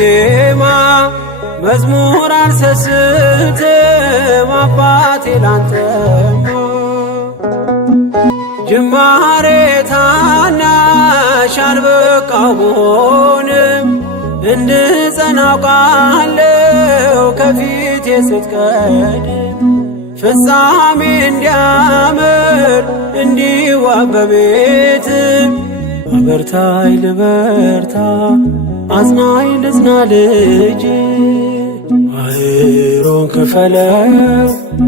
በዜማ መዝሙር አልሰስትም አባቴ ላንተማ። ጅማሬ ታናሽ አልበቃው ብሆንም እንድጸና አውቃለሁ ከፊቴ ስትቀድም። ፍጻሜ እንዲያምር እንዲዋብ በቤት አበርታይ ልበርታ አጽናኝ ልጽና ልጅ። ባህሩን ክፈለው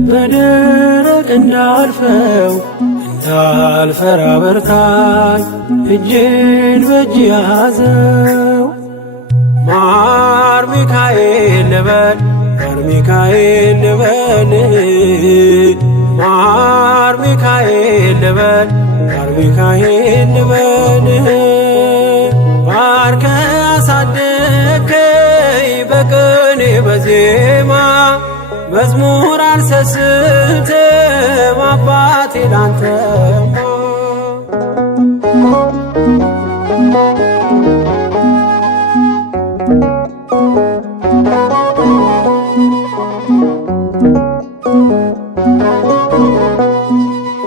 በደረቅ እንዳልፈው እንዳልፈራ በርታኝ እጄን በእጅ ያዘው። ማር ሚካኤል ልበል ማር ሚካኤል ልበል ማር ሚካኤል ልበል ማር ሚካኤል ልበል። ባርከ አሳደከኝ በቅኔ በዜማ መዝሙር አልሰስትም አባቴ ላንተማ።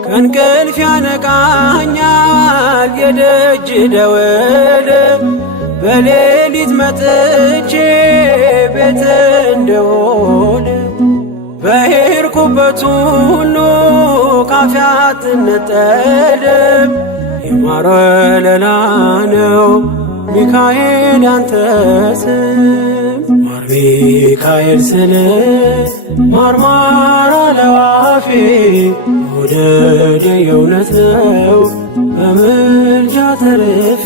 ከእንቅልፍ ያነቃኛል የደጅ ደወል በሌሊት መጥቼ ቤት እንደውል። በሄድኩበት ሁሉ ካፌ አትነጠልም የማር ወለላ ነው ሚካኤል ያንተ ስም። ማር ሚካኤል ስል ማርማር አለው አፌ መውደድ የእውነት ነው በምልጃ ተርፌ።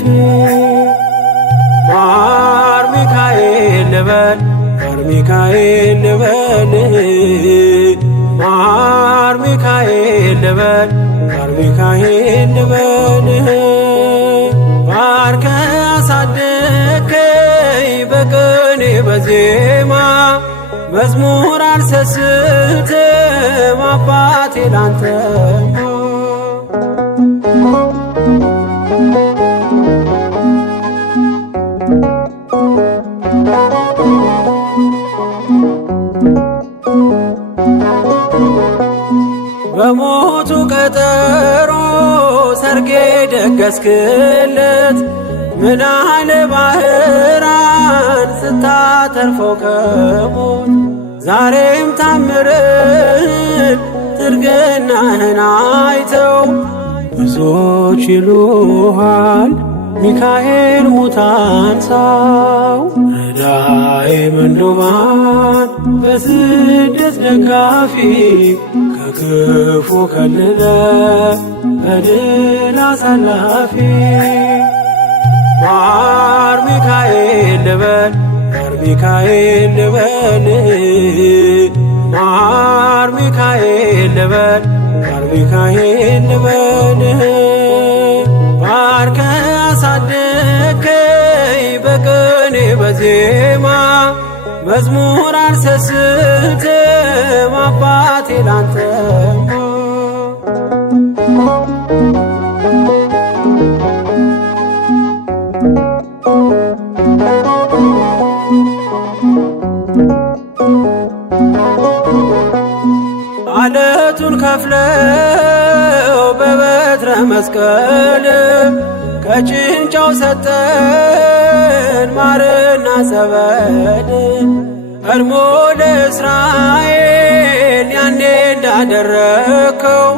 ማር ሚካኤል ልበል ማር ሚካኤል ልበል ማር ሚካኤል ልበል ማር ሚካኤል ልበል። ባርከ አሳደከኝ በቅኔ በዜማ መዝሙር አልሰስትም አባቴ ላንተማ። በሞቱ ቀጠሮ ሰርጌ ደገስክለት ምናለ ባህራን ስታተርፈው ከሞት። ዛሬም ታምርህን ትርግናህን አይተው ብዙዎች ይሉሃል ሚካኤል ሙታን ሳው። ረዳኤ ምንዱባን በስደት ደጋፊ ከክፉ ከልለ በድል አሳላፊ። ማር ሚካኤል ልበል ማር ሚካኤል ልበል ማር ሚካኤል ልበል ማር ሚካኤል ልበል። ባርከ አሳደከኝ በቅኔ በዜማ መዝሙር አልሰስትም አባቴ ላንተማ። አለቱን ከፍለው በበትረ መስቀል ከጭንጫው ሰጠን ማርና ጸበል። ቀድሞ ለእስራኤል ያኔ እንዳደረከው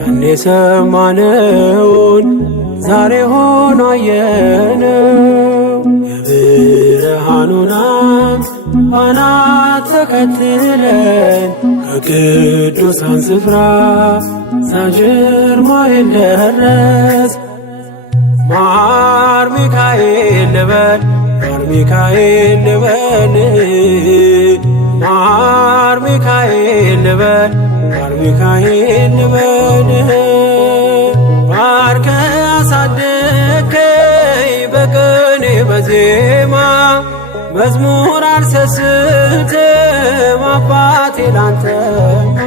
ያኔ ሰማነውን ዛሬ ሆኖ አየነው። የብርሃኑን አምድ ባናት ተከትለን ከቅዱሳን ስፍራ ሳጅርማኤል ደረስ። ማር ሚካኤል ልበል ማር ሚካኤል ልበል ማር ሚካኤል ልበል ማር ሚካኤል ልበል። ባርከ አሳደከኝ በቅኔ በዜማ መዝሙር አልሰስትም አባቴ ላንተማ።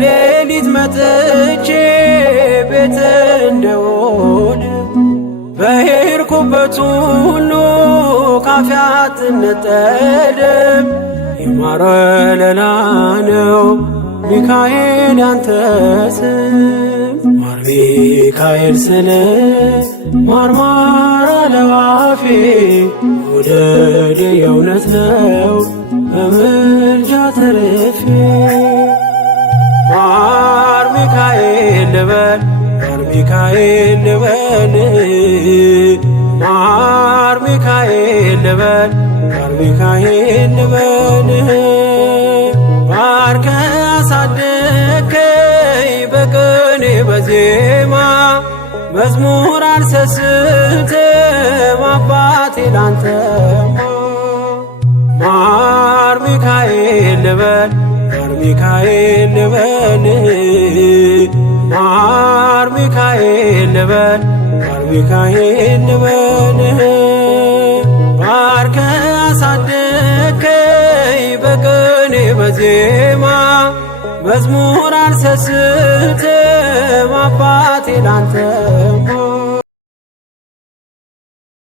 በሌሊት መጥቼ ቤት እንደሆነ በሄድኩበት ሁሉ ካፌ አትነጠልም። የማር ወለላ ነው ሚካኤል ያንተ ስም ማር ሚካኤል ስለ ማርማር አለው አፌ መውደድ የእውነት ነው በምልጃ ተርፌ ማር ሚካኤል ልበል ማር ሚካኤል ልበል ማር ሚካኤል ልበል ማር ሚካኤል ልበል ባርከ አሳደከኝ በቅኔ በዜማ መዝሙር አልሰስትም አባቴ ላንተማ ማር ሚካኤል ልበል ማር ሚካኤል ልበል ማር ሚካኤል ልበል ማር ሚካኤል ልበል ባርከ አሳደከኝ በቅኔ በዜማ መዝሙር አልሰስትም አባቴ ላንተማ